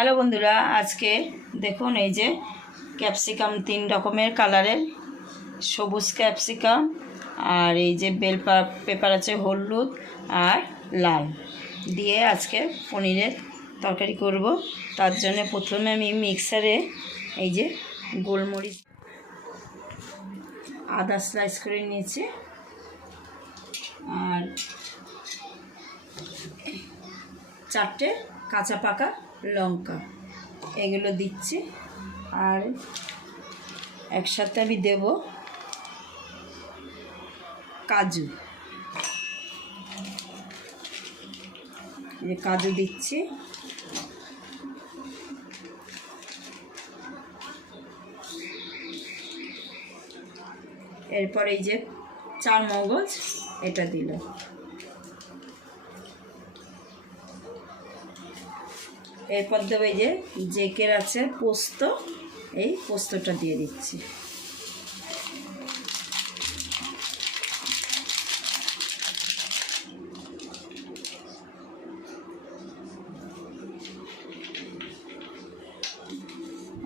Hello বন্ধুরা, আজকে দেখুন এই যে ক্যাপসিকাম 3 রকমের কালারের, সবুজ ক্যাপসিকাম আর এই যে বেল পেপার আছে হলুদ আর লাল দিয়ে আজকে পনিরের তরকারি করব। তার জন্য প্রথমে আমি মিক্সারে এই যে গোলমরিচ আদা স্লাইস করে নিয়েছি আর 4টে কাঁচা পাকা লঙ্কা এগুলো দিচ্ছি। আর একসাথে আমি দেব কাজু, এই কাজু দিচ্ছি। এরপর এই যে 4 মগজ এটা দিল। এরপর দেবো এই যে জেকের আছে পোস্ত, এই পোস্তটা দিয়ে দিচ্ছি।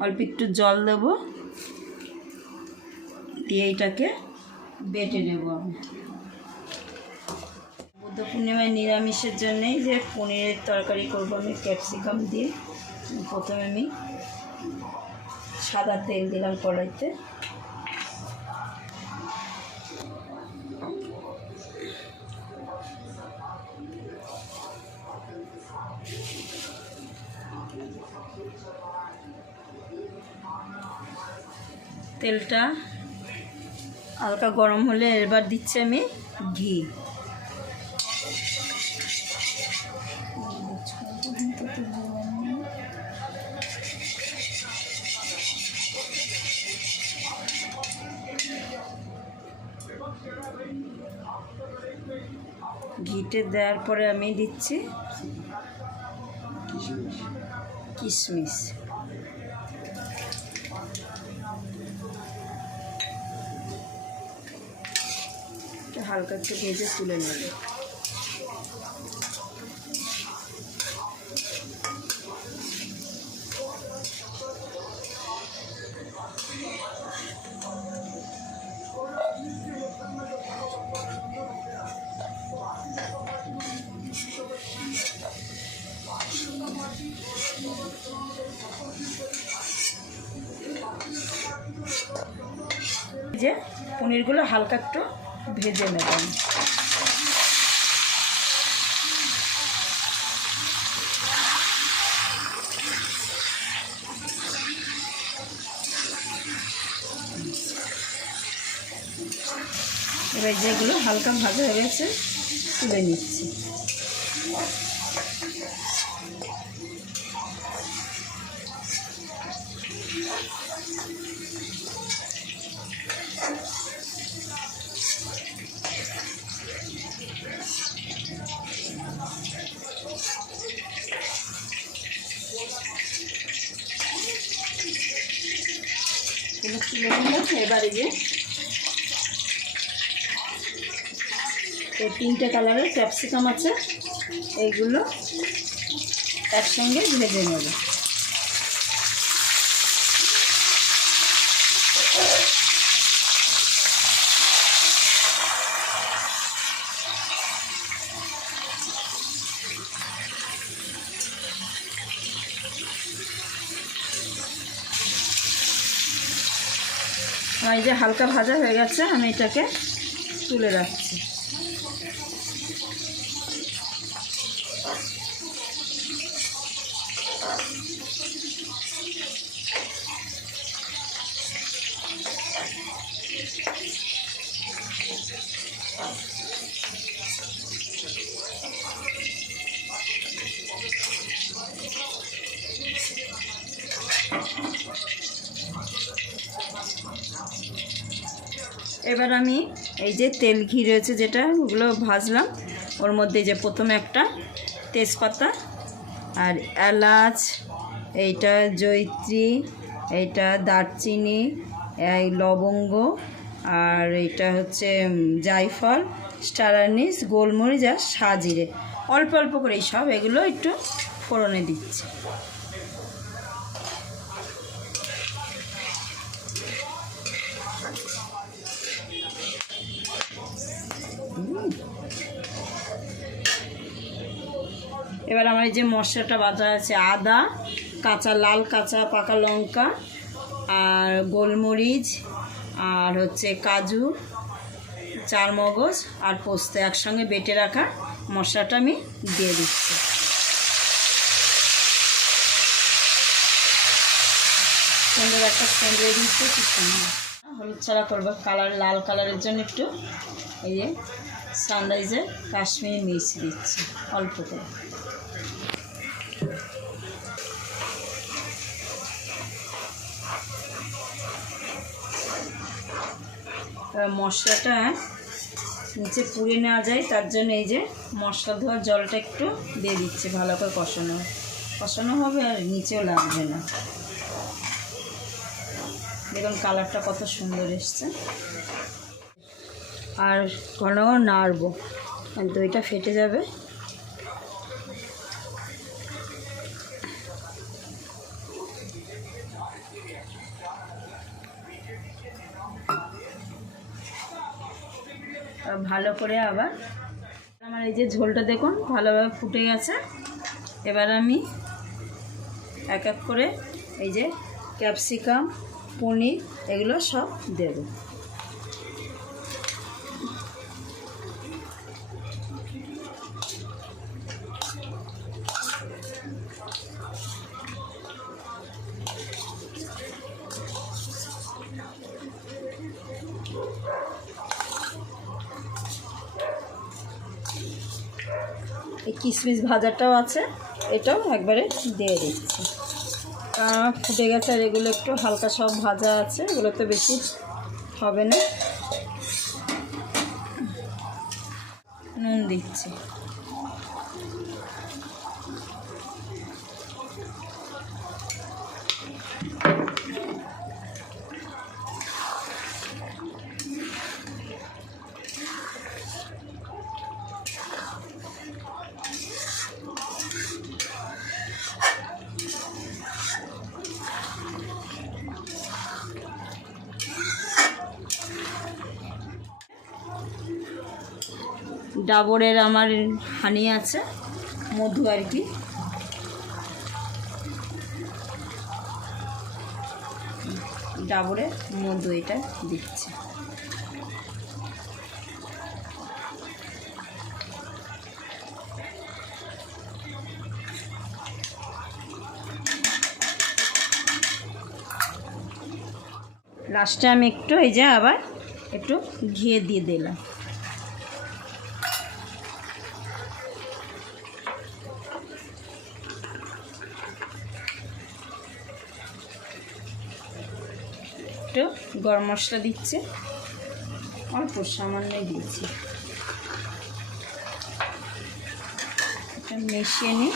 অল্প একটু জল দেবো, দিয়ে এটাকে বেটে নেব। আমি বুদ্ধ পূর্ণিমায় নিরামিষের জন্যেই যে পনিরের তরকারি করবো আমি ক্যাপসিকাম দিয়ে। প্রথমে আমি সাদা তেল দিলাম কড়াইতে, তেলটা হালকা গরম হলে এবার দিচ্ছি আমি ঘি। ঘিটে দেওয়ার পরে আমি দিচ্ছি কিশমিশ। হালকা একটু ভেজে তুলে নেব। যে পনিরগুলো হালকা একটু ভেজে নেবেন। এবার যেগুলো হালকা ভাজা হয়ে গেছে তুলে নিচ্ছি। এবারে যে এই 3টে কালারের ক্যাপসিকাম আছে এইগুলো একসঙ্গে ভেজে নেব। এই যে হালকা ভাজা হয়ে গেছে, আমি এটাকে তুলে রাখছি। এবার আমি এই যে তেল ঘি রয়েছে যেটা, ওগুলো ভাজলাম, ওর মধ্যে যে প্রথমে একটা তেজপাতা আর এলাচ, এইটা জয়িত্রী, এইটা দারচিনি, এই লবঙ্গ, আর এইটা হচ্ছে জায়ফল, স্টার আনিস, গোলমরিচ আর সাজিরে অল্প অল্প করে সব এগুলো একটু ফোড়নে দিচ্ছি। এবার আমার এই যে মশলাটা বাটা আছে, আদা, লাল কাঁচা পাকা লঙ্কা আর গোলমরিচ আর হচ্ছে কাজু, চারমগজ আর পোস্ত একসঙ্গে বেটে রাখা মশলাটা আমি দিয়ে দিচ্ছি। সুন্দর একটা সেন্ট দিয়ে দিচ্ছি। কি সুন্দর হলুদ ছাড়া করবো, লাল কালারের জন্য একটু এই যে সানরাইজের কাশ্মীরি মির্চ দিচ্ছি অল্প করে। মশলাটা নিচে পুড়ে নেওয়া যায়, তার জন্য এই যে মশলা ধোয়ার জলটা একটু দিয়ে দিচ্ছি। ভালো করে কষানো হবে আর নিচেও লাগবে না। দেখুন কালারটা কত সুন্দর এসছে। আর ঘন ঘন নাড়বো, দইটা ফেটে যাবে। ভালো করে আবার আমার এই যে ঝোলটা দেখুন ভালোভাবে ফুটে গেছে। এবার আমি এক এক করে এই যে ক্যাপসিকাম, পনির এগুলো সব দেব। এই কিশমিশ ভাজাটাও আছে, এটাও একবারে দিয়ে দিচ্ছি। ফুটে গেছে আর এগুলো একটু হালকা সব ভাজা আছে, এগুলো তো বেশি হবে না। নুন দিচ্ছি। ডাবরের আমার হানি আছে, মধু আর কি। ডাবরের মধু এটা দিচ্ছি। লাস্টে আমি একটু এই যে আবার একটু ঘি দিয়ে দিলাম। একটু গরম মশলা দিচ্ছি, অল্প সামান্য দিয়েছি। এটা মিশিয়ে নিই।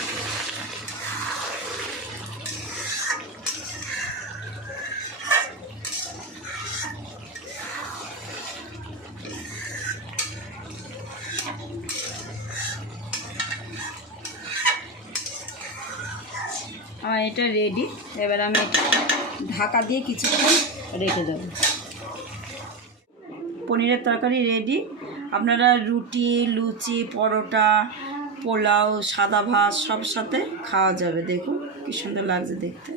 আমার এটা রেডি। এবার আমি এটা ঢাকা দিয়ে কিছুক্ষণ রেখে দেব। পনিরের তরকারি রেডি। আপনারা রুটি, লুচি, পরোটা, পোলাও, সাদা ভাত সব সাথে খাওয়া যাবে। দেখুন কি সুন্দর লাগছে দেখতে।